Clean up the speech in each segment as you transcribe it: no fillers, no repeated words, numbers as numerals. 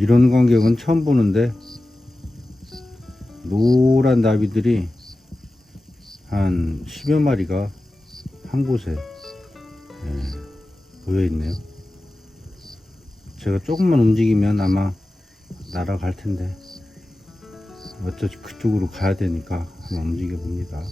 이런 광경은 처음 보는데 노란 나비들이 한 10여 마리가 한 곳에 모여 있네요. 제가 조금만 움직이면 아마 날아갈 텐데 어차피 그쪽으로 가야 되니까 한번 움직여 봅니다.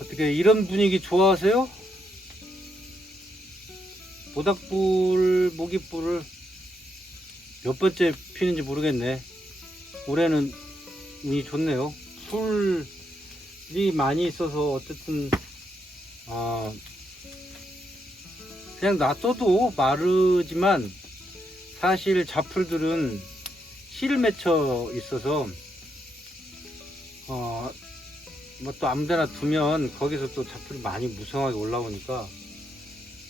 어떻게 이런 분위기 좋아하세요? 모닥불, 모깃불을 몇 번째 피는지 모르겠네. 올해는 운이 좋네요. 풀이 많이 있어서 어쨌든 그냥 놔둬도 마르지만 사실 잡풀들은 씨를 맺혀 있어서 뭐 또 아무데나 두면 거기서 또 잡풀이 많이 무성하게 올라오니까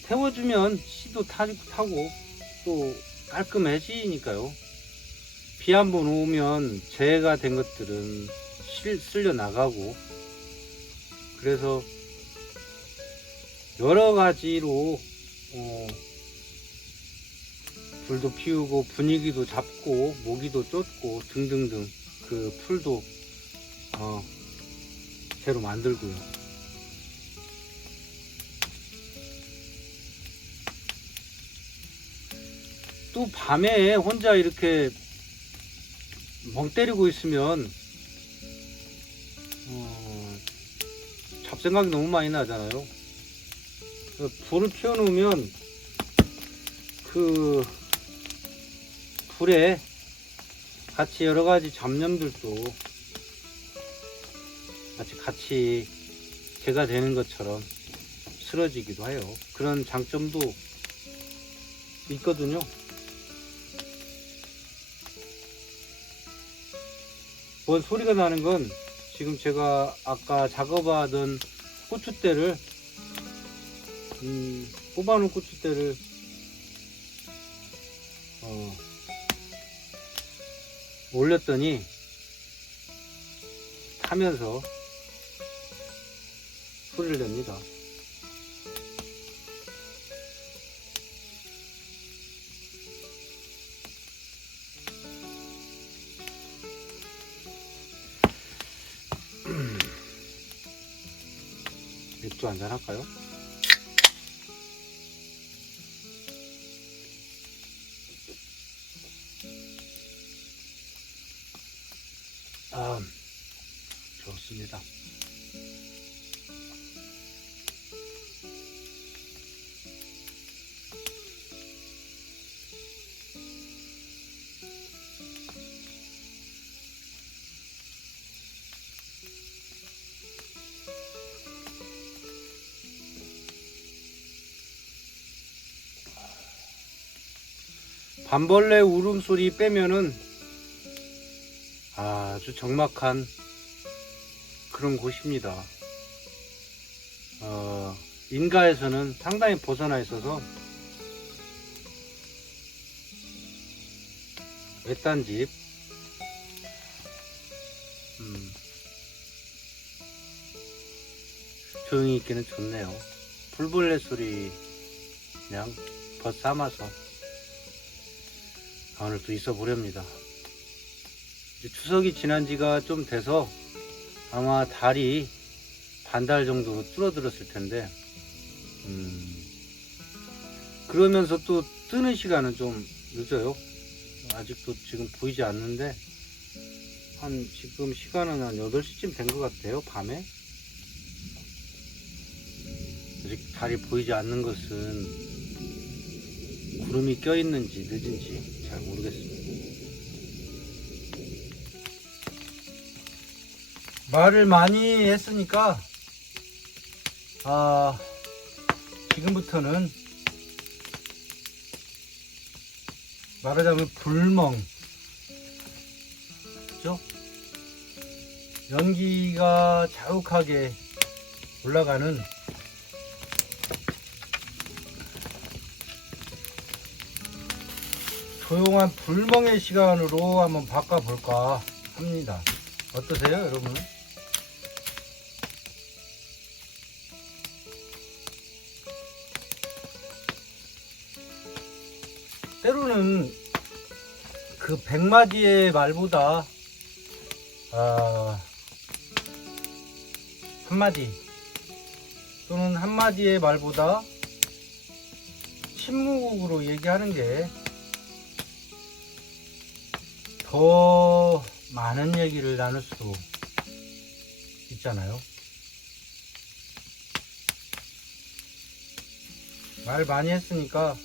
태워주면 씨도 타고 또 깔끔해지니까요. 비 한번 오면 재가 된 것들은 쓸려 나가고, 그래서 여러 가지로 불도 피우고 분위기도 잡고 모기도 쫓고 등등등 그 풀도 새로 만들고요. 또 밤에 혼자 이렇게 멍 때리고 있으면 잡생각이 너무 많이 나잖아요. 불을 켜워 놓으면 그 불에 같이 여러 가지 잡념들도 같이 재가 되는 것처럼 쓰러지기도 해요. 그런 장점도 있거든요. 뭔 소리가 나는 건 지금 제가 아까 작업하던 고추대를 뽑아놓은 고추대를 올렸더니 타면서 소리를 냅니다. 맥주 한잔 할까요? 좋습니다. 밤벌레 울음소리 빼면은 아주 적막한 그런 곳입니다. 인가에서는 상당히 벗어나 있어서 외딴 집 조용히 있기는 좋네요. 풀벌레 소리 그냥 벗 삼아서 오늘 또 있어 보렵니다. 추석이 지난 지가 좀 돼서 아마 달이 반달 정도 줄어들었을 텐데 그러면서 또 뜨는 시간은 좀 늦어요. 아직도 지금 보이지 않는데 지금 시간은 한 8시쯤 된 것 같아요. 밤에 아직 달이 보이지 않는 것은 구름이 껴있는지 늦은지 잘 모르겠습니다. 말을 많이 했으니까 지금부터는 말하자면 불멍, 그죠? 연기가 자욱하게 올라가는 조용한 불멍의 시간으로 한번 바꿔볼까 합니다. 어떠세요, 여러분? 때로는 그 100마디의 말보다 한마디 또는 한마디의 말보다 침묵으로 얘기하는 게 더 많은 얘기를 나눌 수 있잖아요. 말 많이 했으니까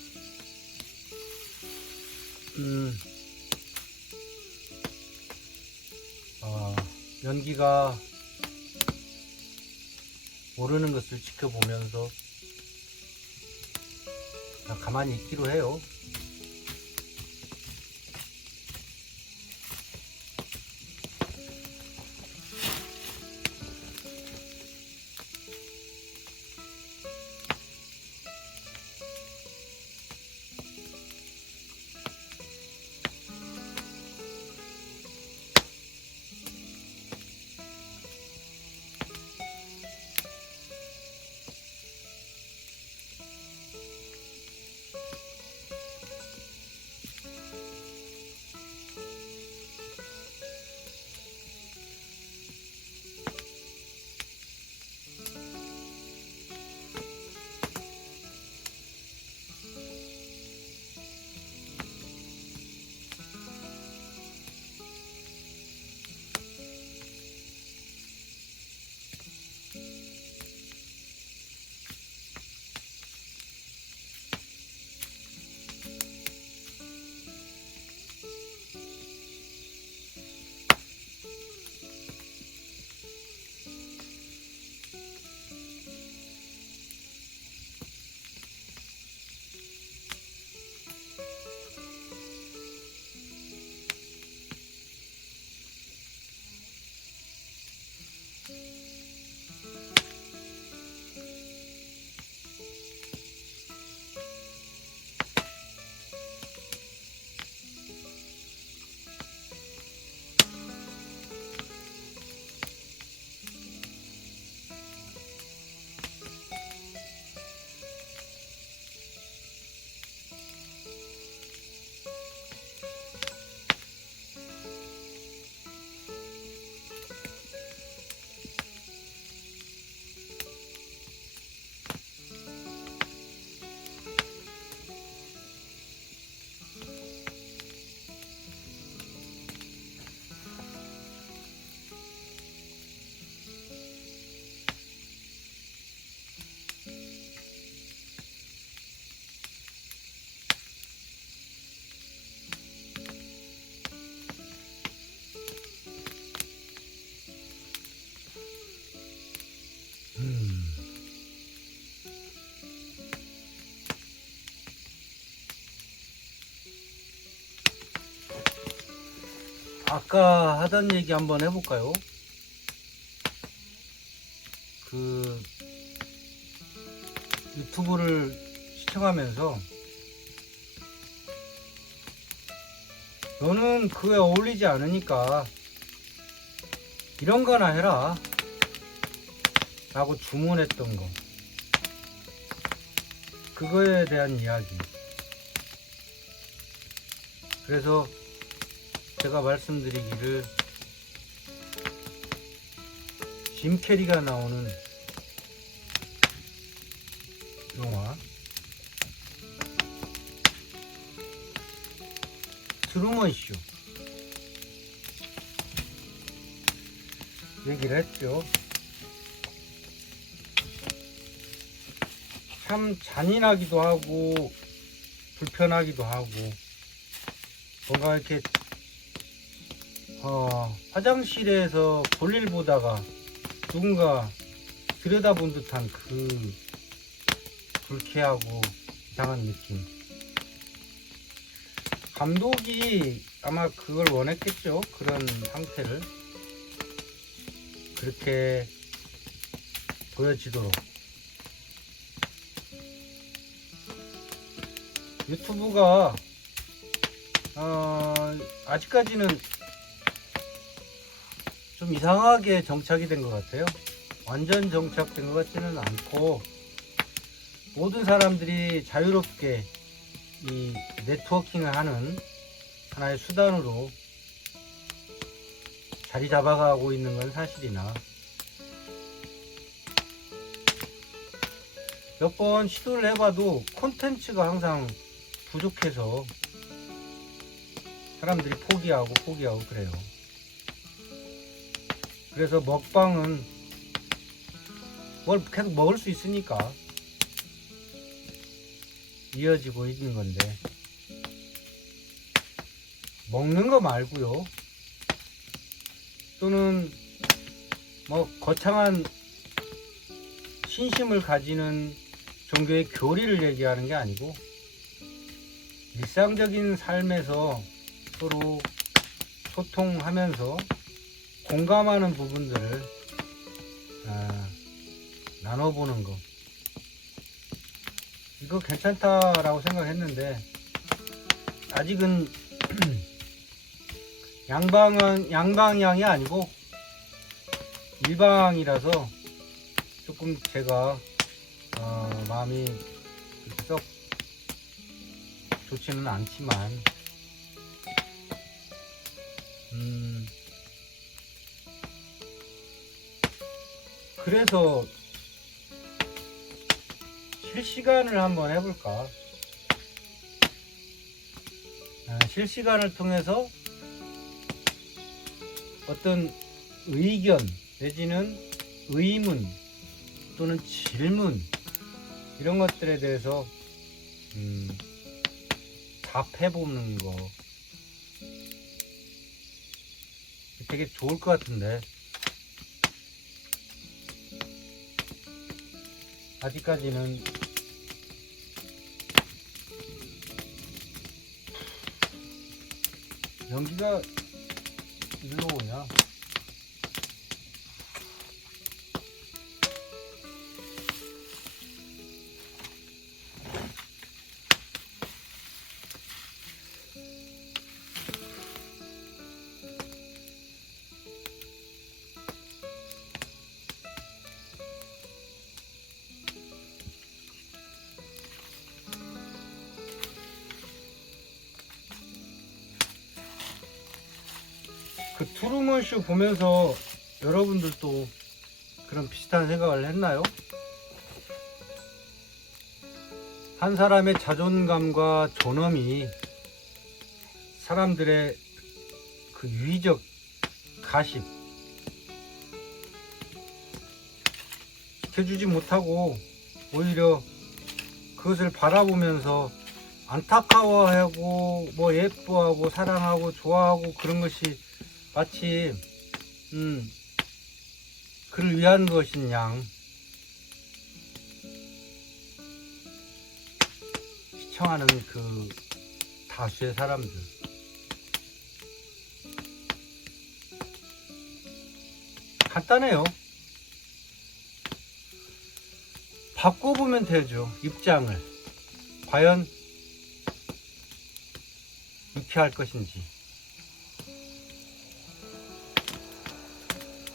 연기가 오르는 것을 지켜보면서 가만히 있기로 해요. 아까 하던 얘기 한번 해볼까요? 그 유튜브를 시청하면서 너는 그에 어울리지 않으니까 이런 거나 해라 라고 주문했던 거, 그거에 대한 이야기. 그래서 제가 말씀드리기를, 짐 캐리가 나오는 영화 트루먼 쇼 얘기를 했죠. 참 잔인하기도 하고 불편하기도 하고, 뭔가 이렇게 화장실에서 볼일 보다가 누군가 들여다본 듯한 그 불쾌하고 이상한 느낌. 감독이 아마 그걸 원했겠죠. 그런 상태를 그렇게 보여지도록. 유튜브가 아직까지는 좀 이상하게 정착이 된 것 같아요. 완전 정착된 것 같지는 않고, 모든 사람들이 자유롭게 이 네트워킹을 하는 하나의 수단으로 자리 잡아가고 있는 건 사실이나, 몇 번 시도를 해봐도 콘텐츠가 항상 부족해서 사람들이 포기하고 그래요. 그래서 먹방은 뭘 계속 먹을 수 있으니까 이어지고 있는 건데, 먹는 거 말고요, 또는 뭐 거창한 신심을 가지는 종교의 교리를 얘기하는 게 아니고, 일상적인 삶에서 서로 소통하면서 공감하는 부분들을 나눠보는 거, 이거 괜찮다라고 생각했는데, 아직은 양방향이 아니고 일방이라서 조금 제가 마음이 썩 좋지는 않지만, 그래서 실시간을 한번 해볼까. 실시간을 통해서 어떤 의견 내지는 의문 또는 질문, 이런 것들에 대해서 답해보는 거 되게 좋을 것 같은데, 아직까지는 연기가 일로 오냐. 그 트루먼 쇼 보면서 여러분들도 그런 비슷한 생각을 했나요? 한 사람의 자존감과 존엄이 사람들의 그 유의적 가십 지켜주지 못하고, 오히려 그것을 바라보면서 안타까워하고 뭐 예뻐하고 사랑하고 좋아하고, 그런 것이 마치 그를 위한 것인 양 시청하는 그 다수의 사람들, 간단해요. 바꿔보면 되죠. 입장을 과연 유쾌할 것인지.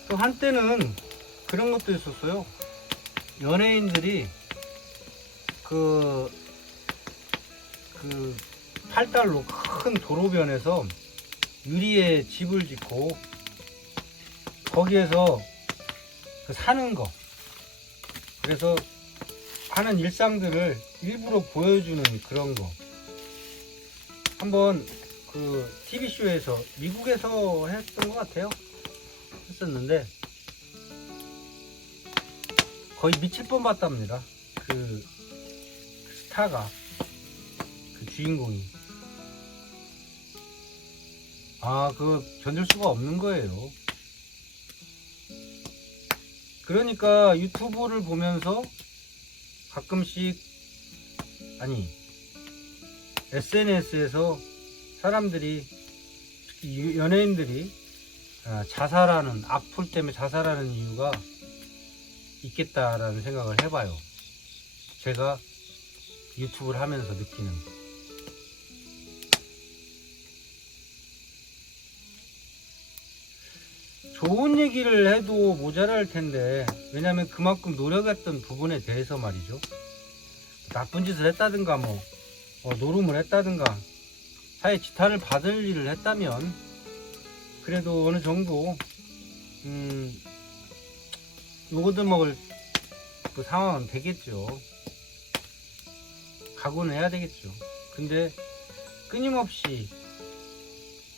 또 한때는 그런 것도 있었어요. 연예인들이 그 팔달로 큰 도로변에서 유리에 집을 짓고 거기에서 사는 거, 그래서 하는 일상들을 일부러 보여주는 그런 거. 한번 그 TV쇼에서 미국에서 했던 것 같아요. 했었는데 거의 미칠 뻔 봤답니다. 그 스타가, 그 주인공이. 그거 견딜 수가 없는 거예요. 그러니까 유튜브를 보면서 가끔씩, 아니 SNS에서 사람들이, 특히 연예인들이 자살하는, 악플 때문에 자살하는 이유가 있겠다라는 생각을 해봐요. 제가 유튜브를 하면서 느끼는. 좋은 얘기를 해도 모자랄 텐데, 왜냐면 그만큼 노력했던 부분에 대해서 말이죠. 나쁜 짓을 했다든가 노름을 했다든가 사회 지탄을 받을 일을 했다면 그래도 어느 정도 요거도 먹을 그 상황은 되겠죠. 각오는 해야 되겠죠. 근데 끊임없이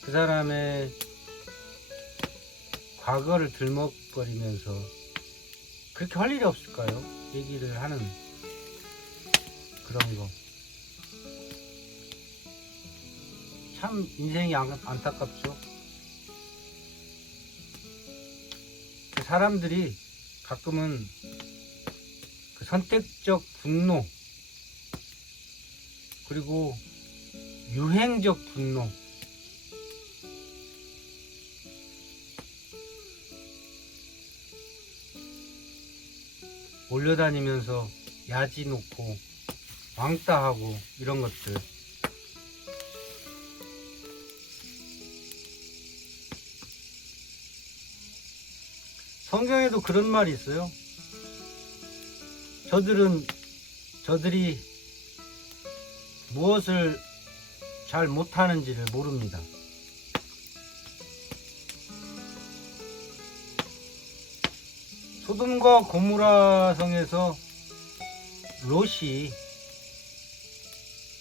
그 사람의 과거를 들먹거리면서 그렇게 할 일이 없을까요? 얘기를 하는 그런 거. 참 인생이 안타깝죠. 사람들이 가끔은 그 선택적 분노, 그리고 유행적 분노, 몰려다니면서 야지 놓고 왕따하고 이런 것들, 성경에도 그런 말이 있어요. 저들이 무엇을 잘 못하는지를 모릅니다. 소돔과 고모라 성에서 롯이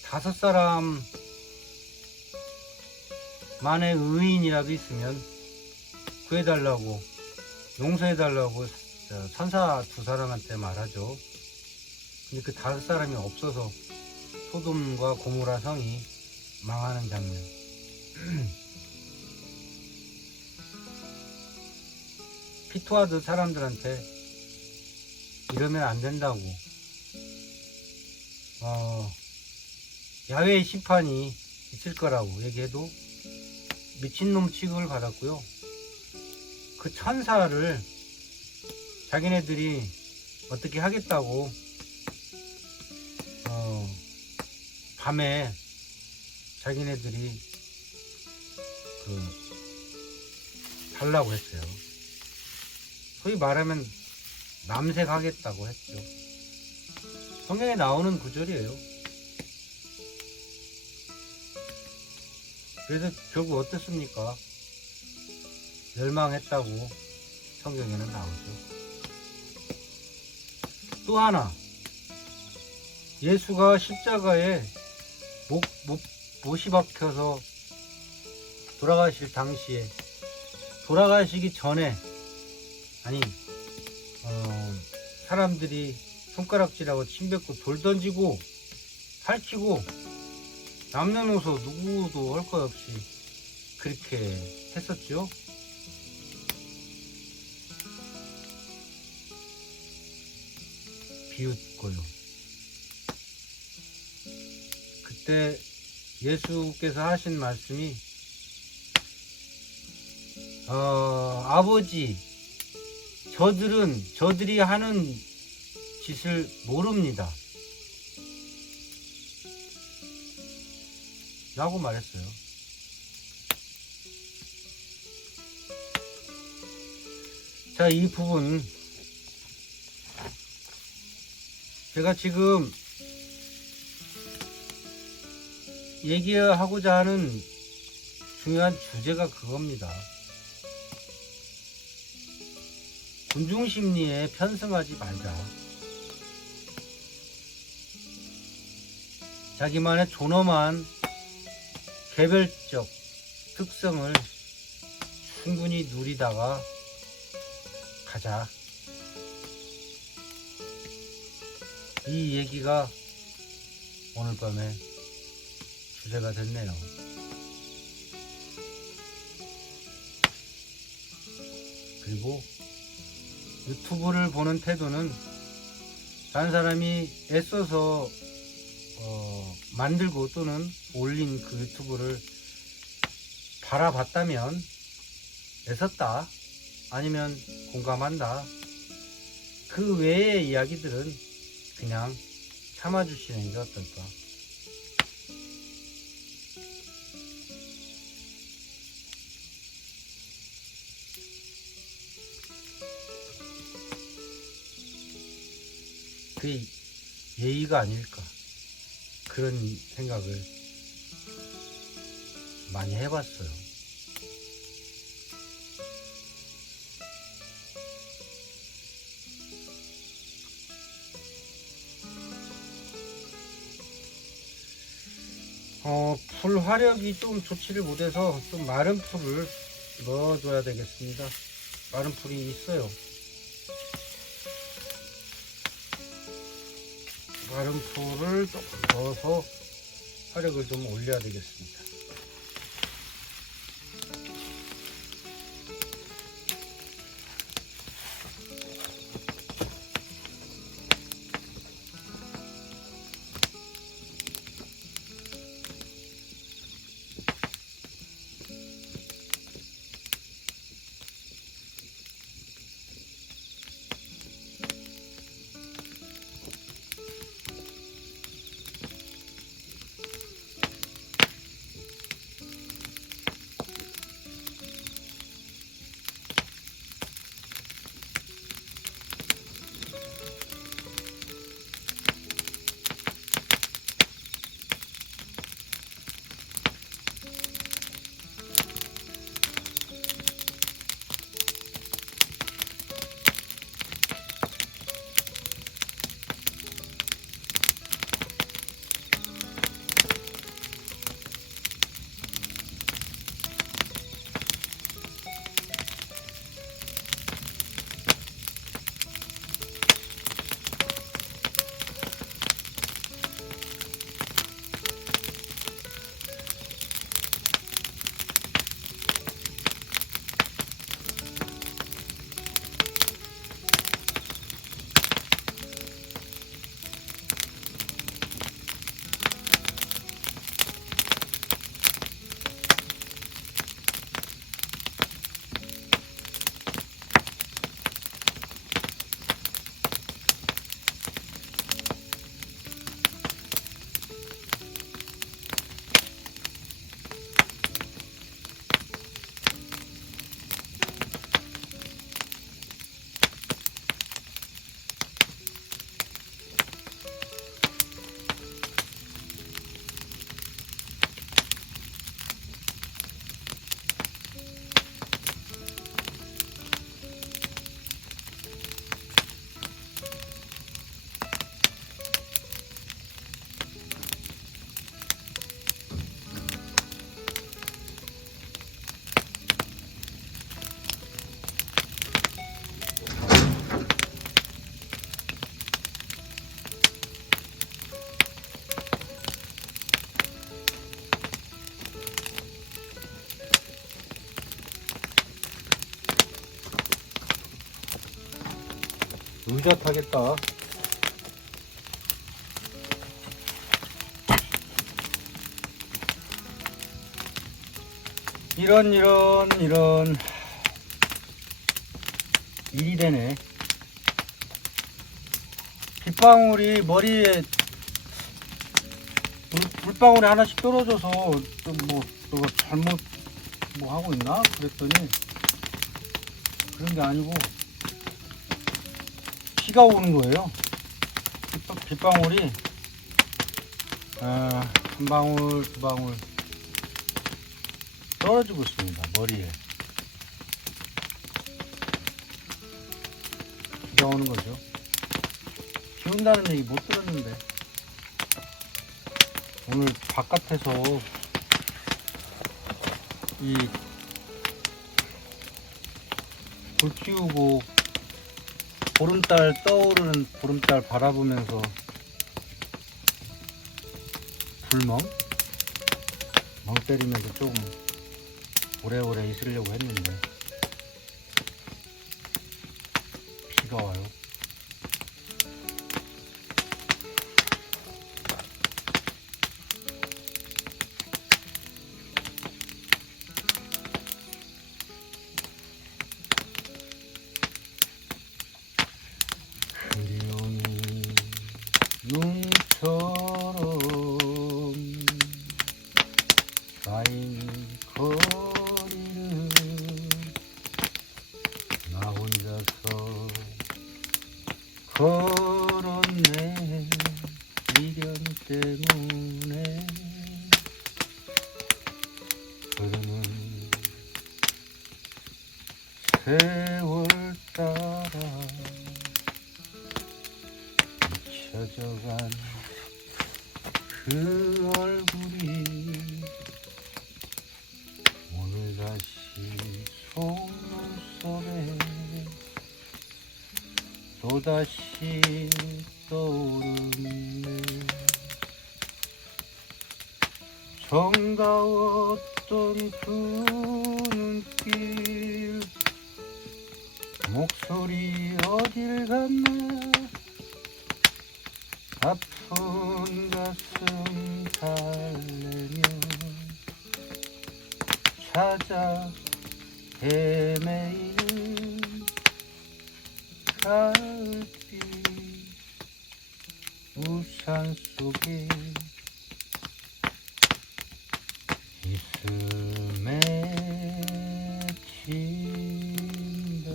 5사람만의 의인이라도 있으면 구해달라고, 용서해달라고 천사 2사람한테 말하죠. 근데 그 5사람이 없어서 소돔과 고모라 성이 망하는 장면. 피토하드 사람들한테 이러면 안 된다고, 야훼의 심판이 있을 거라고 얘기해도 미친놈 취급을 받았고요. 그 천사를 자기네들이 어떻게 하겠다고 밤에 자기네들이 달라고 했어요. 소위 말하면 남색하겠다고 했죠. 성경에 나오는 구절이에요. 그래서 결국 어떻습니까? 멸망했다고 성경에는 나오죠. 또 하나, 예수가 십자가에 못이 박혀서 돌아가실 당시에, 돌아가시기 전에, 사람들이 손가락질하고 침뱉고 돌 던지고 살치고 남녀노소 누구도 할 것 없이 그렇게 했었죠. 비웃고요. 그때 예수께서 하신 말씀이 아버지, 저들이 하는 짓을 모릅니다 라고 말했어요. 자, 이 부분 제가 지금 얘기하고자 하는 중요한 주제가 그겁니다. 군중심리에 편승하지 말자. 자기만의 존엄한 개별적 특성을 충분히 누리다가 가자. 이 얘기가 오늘 밤에 주제가 됐네요. 그리고 유튜브를 보는 태도는 다른 사람이 애써서 만들고 또는 올린 그 유튜브를 바라봤다면 애썼다 아니면 공감한다, 그 외의 이야기들은 그냥 참아주시는 게 어떨까. 그게 예의가 아닐까, 그런 생각을 많이 해봤어요. 풀 화력이 좀 좋지를 못해서 좀 마른 풀을 넣어줘야 되겠습니다. 마른 풀이 있어요. 마른 풀을 조금 넣어서 화력을 좀 올려야 되겠습니다. 의젓하겠다. 이런 일이 되네. 빗방울이 머리에 물방울이 하나씩 떨어져서 좀 뭐 내가 잘못 뭐 하고 있나 그랬더니 그런 게 아니고 비가 오는 거예요. 빗방울이 한 방울 두 방울 떨어지고 있습니다. 머리에 비가 오는 거죠. 비 온다는 얘기 못 들었는데 오늘 바깥에서 이 불 피우고 보름달 떠오르는 보름달 바라보면서 멍 때리면서 좀 오래오래 있으려고 했는데 비가 와요. 그리움이 눈처럼 쌓인 거리를 나 혼자서 걸었네. 미련 때문에 흐르는 세월 따라 잊혀져간 그 얼굴이 오늘 다시 속눈썹에 또다시 떠오르네. 정다웠던 그 눈길 목소리 어딜 갔나. 아픈 가슴 달래며 찾아 헤매이는 가을빛 우산 속에 있음에 진다.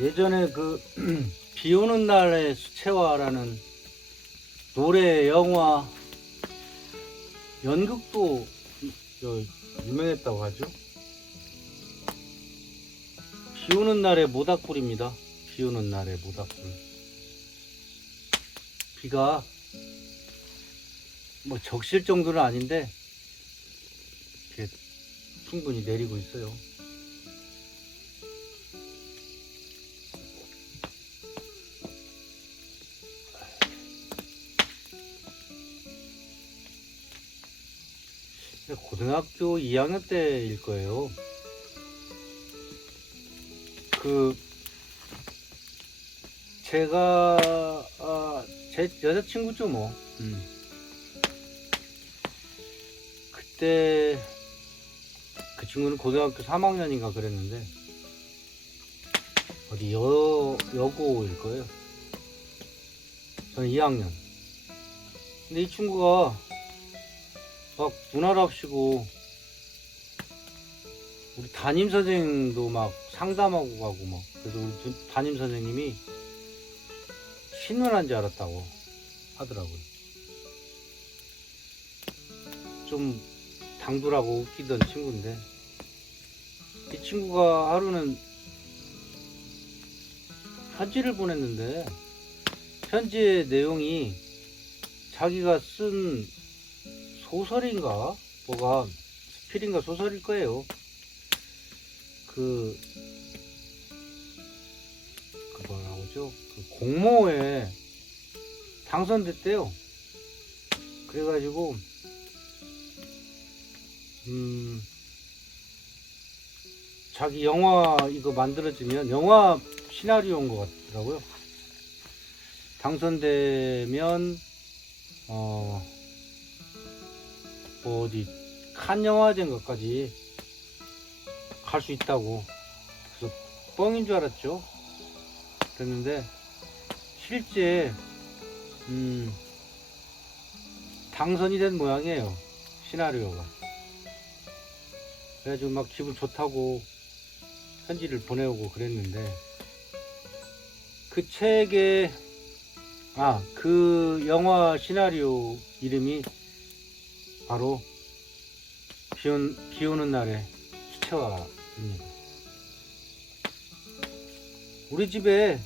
예전에 그 비 오는 날의 수채화라는 노래, 영화, 연극도 유명했다고 하죠. 비 오는 날의 모닥불입니다. 비 오는 날의 모닥불. 비가 뭐 적실 정도는 아닌데 이렇게 충분히 내리고 있어요. 고등학교 2학년 때일 거예요. 제가 제 여자친구죠 뭐. 그때 그 친구는 고등학교 3학년인가 그랬는데 어디 여고일 거예요. 저는 2학년. 근데 이 친구가 막 눈알합시고 우리 담임 선생님도 막 상담하고 가고 막. 그래서 우리 담임 선생님이 신문한 줄 알았다고 하더라고요. 좀 당돌하고 웃기던 친구인데 이 친구가 하루는 편지를 보냈는데 편지의 내용이 자기가 쓴 소설인가 뭐가 스필인가 소설일 거예요. 그 뭐라고 하죠? 그 공모에 당선됐대요. 그래가지고 자기 영화 이거 만들어지면 영화 시나리오인 것 같더라고요. 당선되면 뭐 어디 칸 영화제인가까지 갈 수 있다고. 그래서 뻥인 줄 알았죠. 그랬는데 실제 당선이 된 모양이에요. 시나리오가. 그래가지고 막 기분 좋다고 편지를 보내오고 그랬는데 그 책에 그 영화 시나리오 이름이 바로 비 오는 날의 수채화입니다. 우리 집에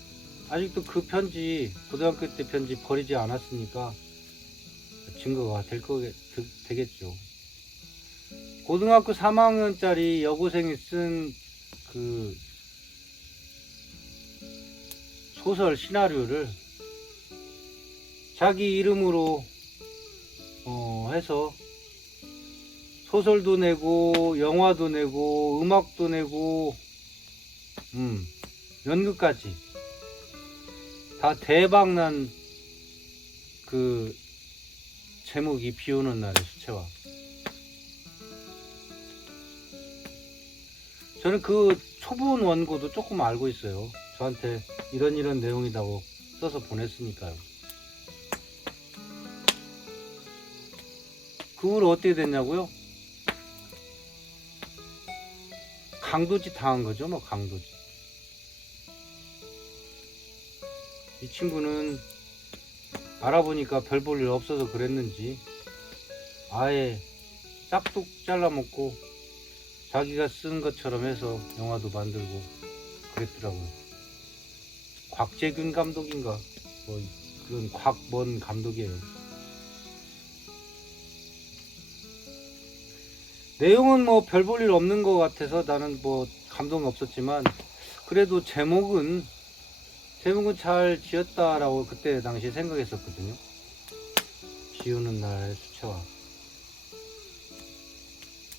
아직도 그 편지, 고등학교 때 편지 버리지 않았으니까 증거가 되겠죠. 고등학교 3학년짜리 여고생이 쓴 그 소설 시나리오를 자기 이름으로 해서 소설도 내고 영화도 내고 음악도 내고 연극까지 다 대박난 그 제목이 비 오는 날의 수채화. 저는 그 초본 원고도 조금 알고 있어요. 저한테 이런 내용이라고 써서 보냈으니까요. 그 후로 어떻게 됐냐고요? 강도짓 당한 거죠, 뭐 강도짓. 이 친구는 알아보니까 별 볼 일 없어서 그랬는지 아예 싹둑 잘라먹고 자기가 쓴 것처럼 해서 영화도 만들고 그랬더라고요. 곽재균 감독인가 뭐 그런 곽먼 감독이에요. 내용은 뭐 별 볼 일 없는 것 같아서 나는 뭐 감동이 없었지만 그래도 제목은 잘 지었다라고 그때 당시에 생각했었거든요. 비 오는 날의 수채화.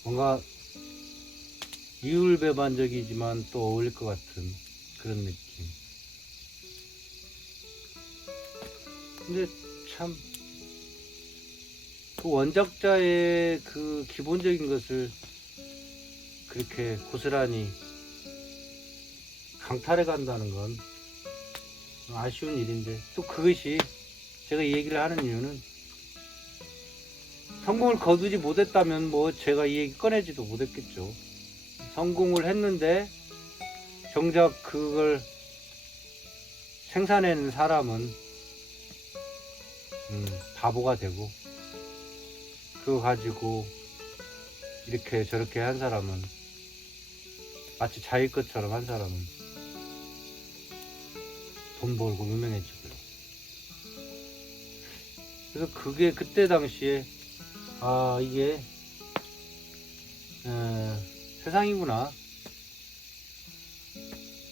뭔가 이율배반적이지만 또 어울릴 것 같은 그런 느낌. 근데 참 그 원작자의 그 기본적인 것을 그렇게 고스란히 강탈해 간다는 건 아쉬운 일인데, 또 그것이 제가 이 얘기를 하는 이유는 성공을 거두지 못했다면 뭐 제가 이 얘기 꺼내지도 못했겠죠. 성공을 했는데 정작 그걸 생산해낸 사람은 바보가 되고, 그거 가지고 이렇게 저렇게 한 사람은, 마치 자기 것처럼 한 사람은 돈 벌고 유명해지고요. 그래서 그게 그때 당시에 이게 세상이구나,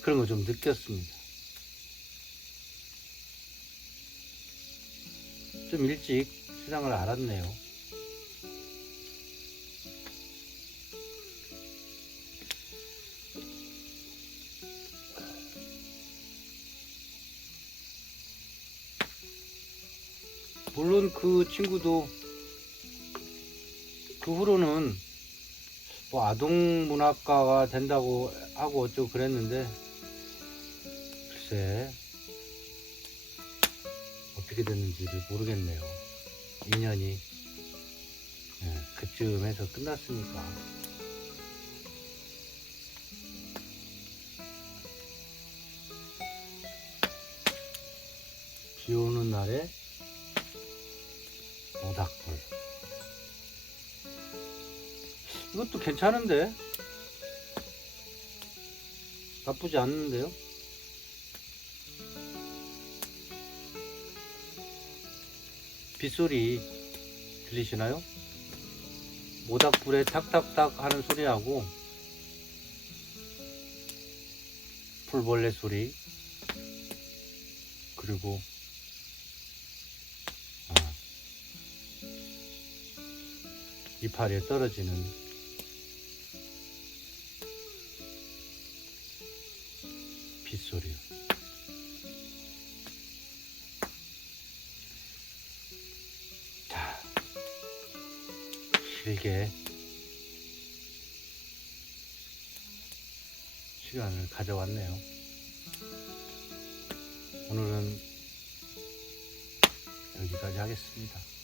그런 거 좀 느꼈습니다. 좀 일찍 세상을 알았네요. 물론 그 친구도 그 후로는 뭐 아동문학가가 된다고 하고 어쩌고 그랬는데, 글쎄 어떻게 됐는지를 모르겠네요. 인연이 그쯤에서 끝났으니까. 비 오는 날에 모닥불, 이것도 괜찮은데, 나쁘지 않는데요. 빗소리 들리시나요? 모닥불에 탁탁탁 하는 소리하고 풀벌레 소리, 그리고 이파리에 떨어지는 빗소리요. 자, 길게 시간을 가져왔네요. 오늘은 여기까지 하겠습니다.